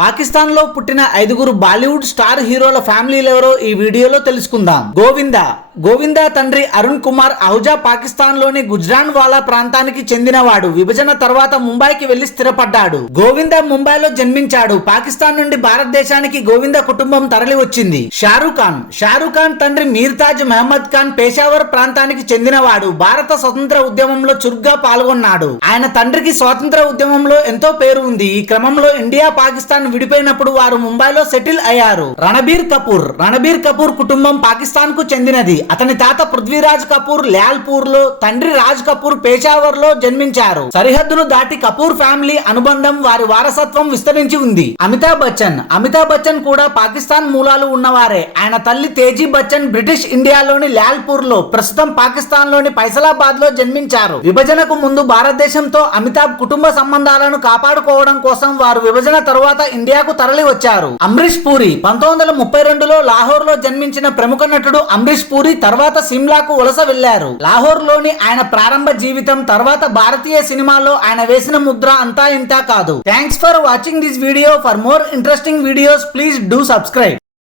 పాకిస్తాన్ లో పుట్టిన 5 బాలీవుడ్ స్టార్ హీరోల ఫ్యామిలీలెవరో ఈ వీడియోలో తెలుసుకుందాం. గోవిందా తండ్రి అరుణ్ కుమార్ అహుజా పాకిస్తాన్ లోని గుజ్రాన్వాలా ప్రాంతానికి చెందినవాడు. విభజన తర్వాత ముంబైకి వెళ్లి స్థిరపడ్డాడు. గోవిందా ముంబైలో జన్మించాడు. పాకిస్తాన్ నుండి భారతదేశానికి గోవిందా కుటుంబం తరలి వచ్చింది. షారూక్ ఖాన్ తండ్రి మీర్తాజ్ మహమ్మద్ ఖాన్ పేషావర్ ప్రాంతానికి చెందినవాడు. భారత స్వతంత్ర ఉద్యమంలో చురుగ్గా పాల్గొన్నాడు. ఆయన తండ్రికి స్వాతంత్ర ఉద్యమంలో ఎంతో పేరు ఉంది. ఈ క్రమంలో ఇండియా పాకిస్తాన్ విడిపోయినప్పుడు వారు ముంబైలో సెటిల్ అయ్యారు. రణబీర్ కపూర్ కుటుంబం పాకిస్తాన్ కు చెందినది. అతని తాత పృథ్వీరాజ్ కపూర్ లాల్పూర్ లో, తండ్రి రాజ్ కపూర్ పేషావర్ లో జన్మించారు. సరిహద్దును దాటి కపూర్ ఫ్యామిలీ అనుబంధం, వారి వారసత్వం విస్తరించి ఉంది. అమితాబ్ బచ్చన్ కూడా పాకిస్తాన్ మూలాలు ఉన్నవారే. ఆయన తల్లి తేజీ బచ్చన్ బ్రిటిష్ ఇండియాలోని లాల్పూర్ లో, ప్రస్తుతం పాకిస్తాన్ లోని ఫైసలాబాద్ లో జన్మించారు. విభజనకు ముందు భారతదేశంతో అమితాబ్ కుటుంబ సంబంధాలను కాపాడుకోవడం కోసం వారు విభజన తరువాత ఇండియాకు తరలి వచ్చారు. అమ్రీష్ పూరి 1932లో లాహోర్ లో జన్మించిన ప్రముఖ నటుడు అమ్రీష్ పూరి తర్వాత సిమ్లాకు వలస వెళ్లారు. లాహోర్ లోని ఆయన ప్రారంభ జీవితం, తర్వాత భారతీయ సినిమాల్లో ఆయన వేసిన ముద్ర అంతా ఇంతా కాదు. Thanks for watching this video. For more interesting videos please do subscribe.